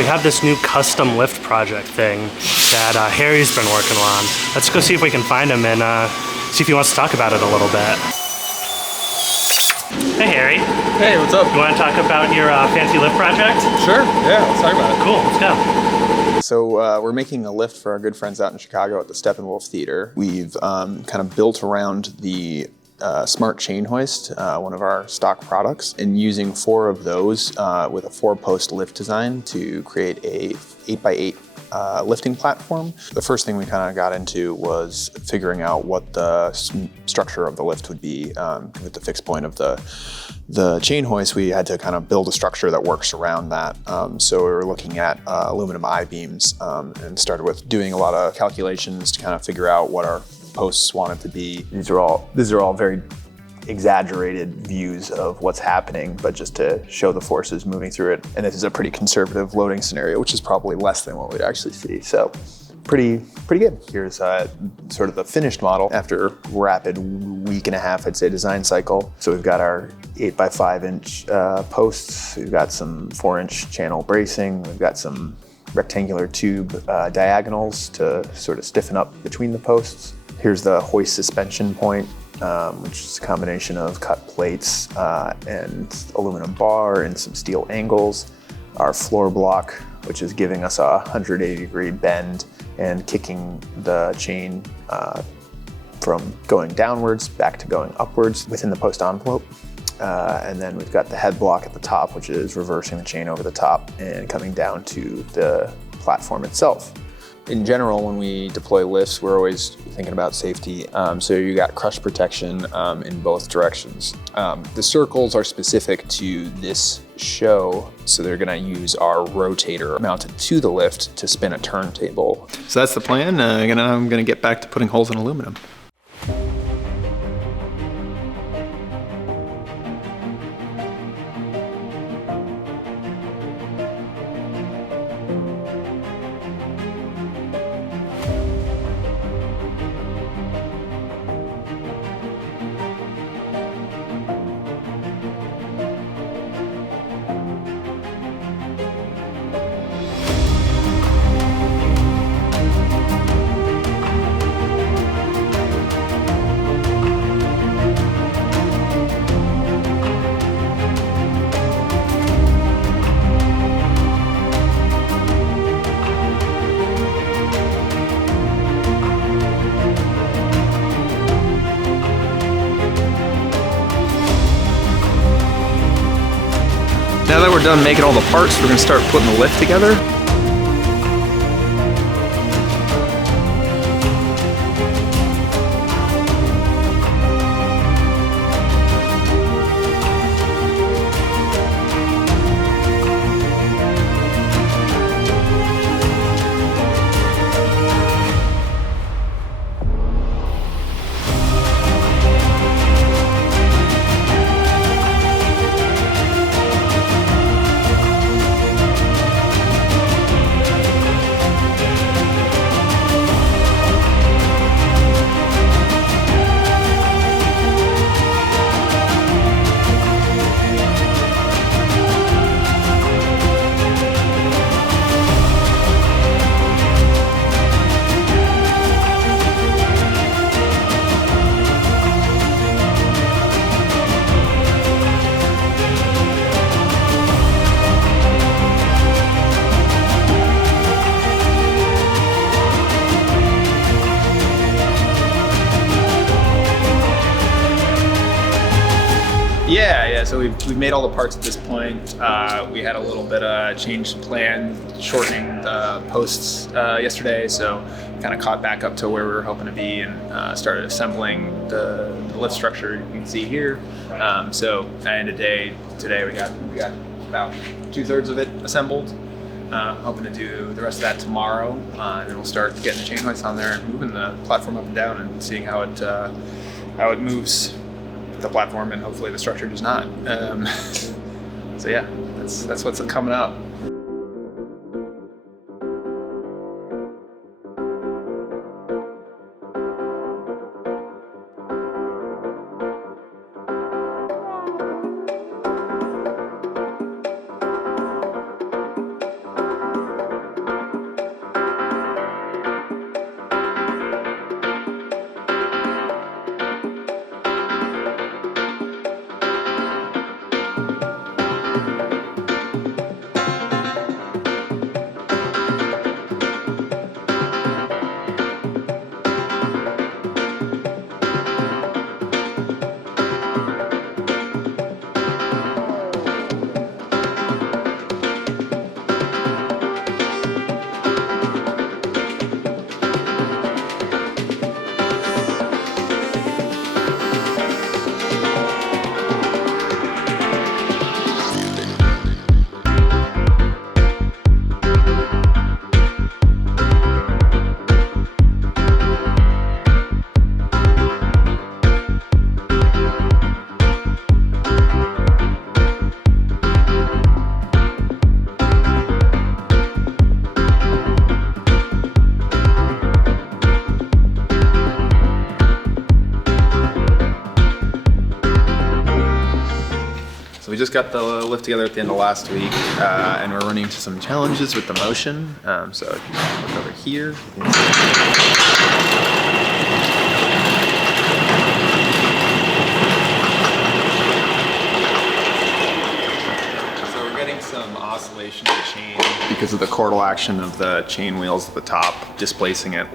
we have this new custom lift project thing that Harry's been working on. Let's go see if we can find him and see if he wants to talk about it a little bit. Hey Harry. Hey, what's up? You want to talk about your fancy lift project? Sure, yeah, let's talk about it. Cool, let's go. So we're making a lift for our good friends out in Chicago at the Steppenwolf Theater. We've kind of built around the smart chain hoist, one of our stock products, and using 4 of those with a 4-post lift design to create a 8x8 lifting platform. The first thing we kind of got into was figuring out what the structure of the lift would be. With the fixed point of the chain hoist, we had to kind of build a structure that works around that. So we were looking at aluminum I-beams and started with doing a lot of calculations to kind of figure out what our posts wanted to be. These are all very exaggerated views of what's happening, but just to show the forces moving through it. And this is a pretty conservative loading scenario, which is probably less than what we'd actually see. So pretty good. Here's sort of the finished model after a rapid week and a half, I'd say, design cycle. So we've got our 8x5 inch posts. We've got some 4-inch channel bracing. We've got some rectangular tube diagonals to sort of stiffen up between the posts. Here's the hoist suspension point, which is a combination of cut plates and aluminum bar and some steel angles. Our floor block, which is giving us a 180-degree bend and kicking the chain from going downwards back to going upwards within the post envelope. And then we've got the head block at the top, which is reversing the chain over the top and coming down to the platform itself. In general, when we deploy lifts, we're always thinking about safety. So you got crush protection in both directions. The circles are specific to this show, so they're gonna use our rotator mounted to the lift to spin a turntable. So that's the plan. I'm gonna get back to putting holes in aluminum. Now that we're done making all the parts, we're gonna start putting the lift together. Yeah, so we've made all the parts at this point. We had a little bit of change in plan, shortening the posts yesterday, so kind of caught back up to where we were hoping to be and started assembling the lift structure you can see here. So at the end of the day, today we got about 2/3 of it assembled. Hoping to do the rest of that tomorrow, and then we'll start getting the chain hoist on there and moving the platform up and down and seeing how it moves the platform, and hopefully the structure does not. So yeah, that's what's coming up. just got the lift together at the end of last week, and we're running into some challenges with the motion. So if you look over here, you can see. Some oscillation of the chain because of the chordal action of the chain wheels at the top, displacing it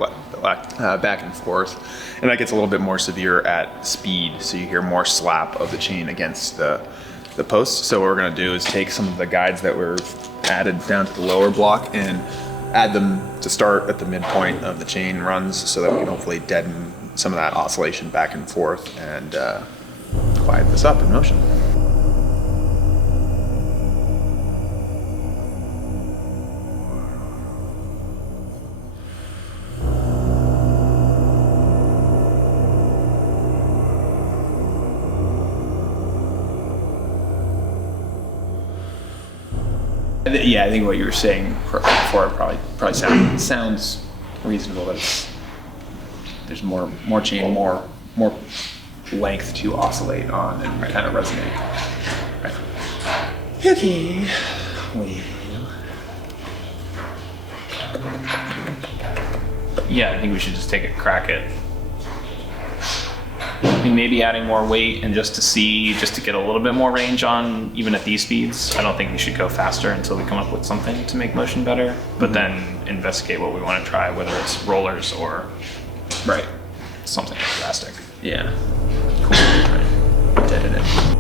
back and forth. And that gets a little bit more severe at speed, so you hear more slap of the chain against the posts. So what we're gonna do is take some of the guides that were added down to the lower block and add them to start at the midpoint of the chain runs so that we can hopefully deaden some of that oscillation back and forth and quiet this up in motion. Yeah, I think what you were saying before probably sounds reasonable. That there's more chain, more length to oscillate on and kind of resonate. Right. Okay. Well. Yeah, I think we should just take a crack at maybe adding more weight and just to get a little bit more range on even at these speeds. I don't think we should go faster until we come up with something to make motion better, but then investigate what we want to try, whether it's rollers or something drastic. Yeah. Cool. Right. Dead it.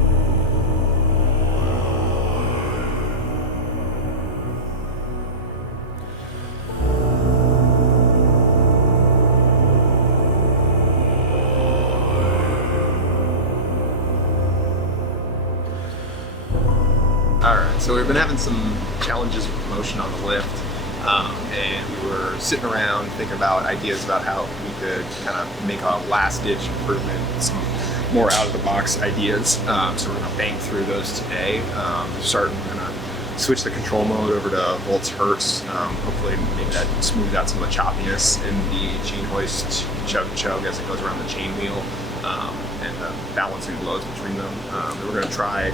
Alright, so we've been having some challenges with motion on the lift, and we were sitting around thinking about ideas about how we could kind of make a last-ditch improvement, some more out-of-the-box ideas. So we're going to bang through those today. We're going to switch the control mode over to volts hertz. Hopefully maybe that smooths out some of the choppiness in the chain hoist chug as it goes around the chain wheel, and the balancing blows between them. We're going to try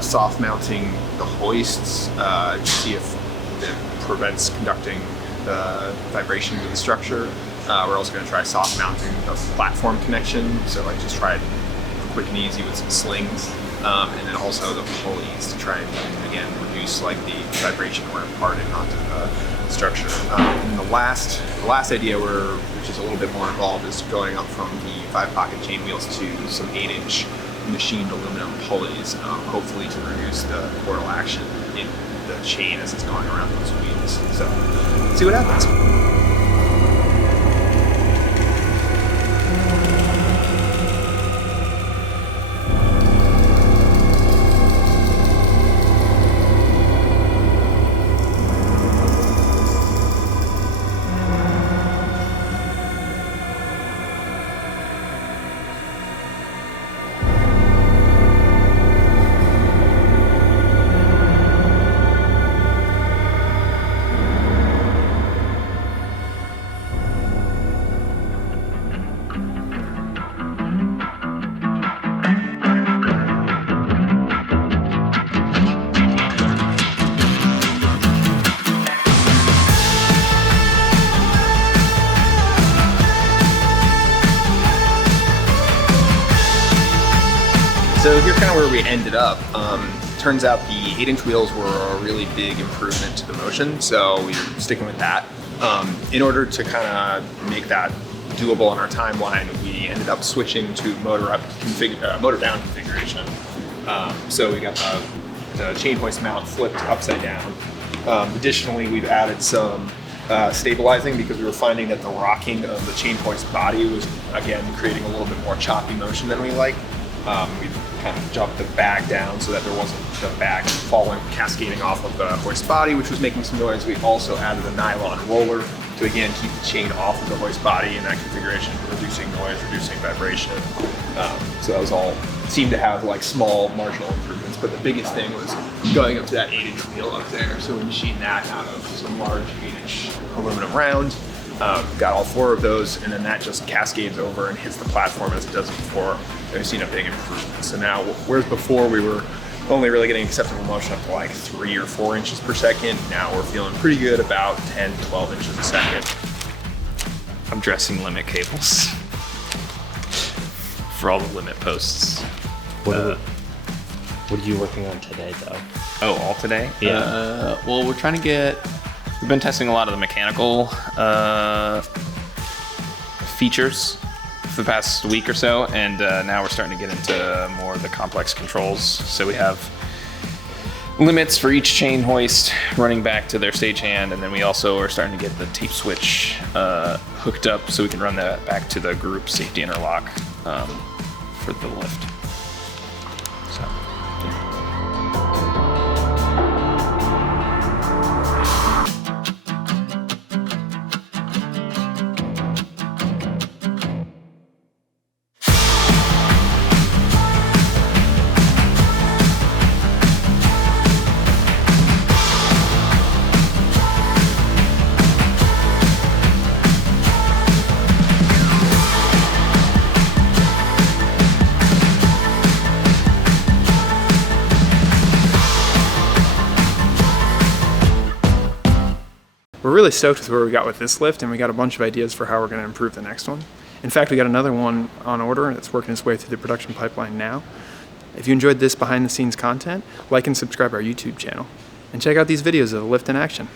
soft mounting the hoists to see if it prevents conducting the vibration to the structure. We're also going to try soft mounting the platform connection, so like just try it quick and easy with some slings, and then also the pulleys to try and again reduce like the vibration we're imparting onto the structure. And the last idea which is a little bit more involved, is going up from the 5-pocket chain wheels to some 8-inch machined aluminum pulleys, hopefully to reduce the chordal action in the chain as it's going around those wheels. So let's see what happens. So here's kind of where we ended up. Turns out the 8-inch wheels were a really big improvement to the motion, so we're sticking with that. In order to kind of make that doable on our timeline, we ended up switching to motor down configuration. So we got the chain hoist mount flipped upside down. Additionally, we've added some stabilizing because we were finding that the rocking of the chain hoist body was again creating a little bit more choppy motion than we like. We've kind of jumped the bag down so that there wasn't the bag falling, cascading off of the hoist body, which was making some noise. We also added a nylon roller to again keep the chain off of the hoist body in that configuration, reducing noise, reducing vibration. So that was all, seemed to have like small marginal improvements, but the biggest thing was going up to that 8-inch wheel up there. So we machined that out of some large 8-inch aluminum round. Got all 4 of those, and then that just cascades over and hits the platform as it does before. We've seen a big improvement. So now, whereas before we were only really getting acceptable motion up to like 3 or 4 inches per second. Now we're feeling pretty good about 10, 12 inches a second. I'm dressing limit cables for all the limit posts. What are you working on today, though? Oh, all today? Yeah. Well, we've been testing a lot of the mechanical features for the past week or so, and now we're starting to get into more of the complex controls. So we have limits for each chain hoist running back to their stagehand, and then we also are starting to get the tape switch hooked up so we can run that back to the group safety interlock for the lift. So, yeah. We're really stoked with where we got with this lift, and we got a bunch of ideas for how we're going to improve the next one. In fact, we got another one on order that's working its way through the production pipeline now. If you enjoyed this behind the scenes content, like and subscribe our YouTube channel. And check out these videos of the lift in action.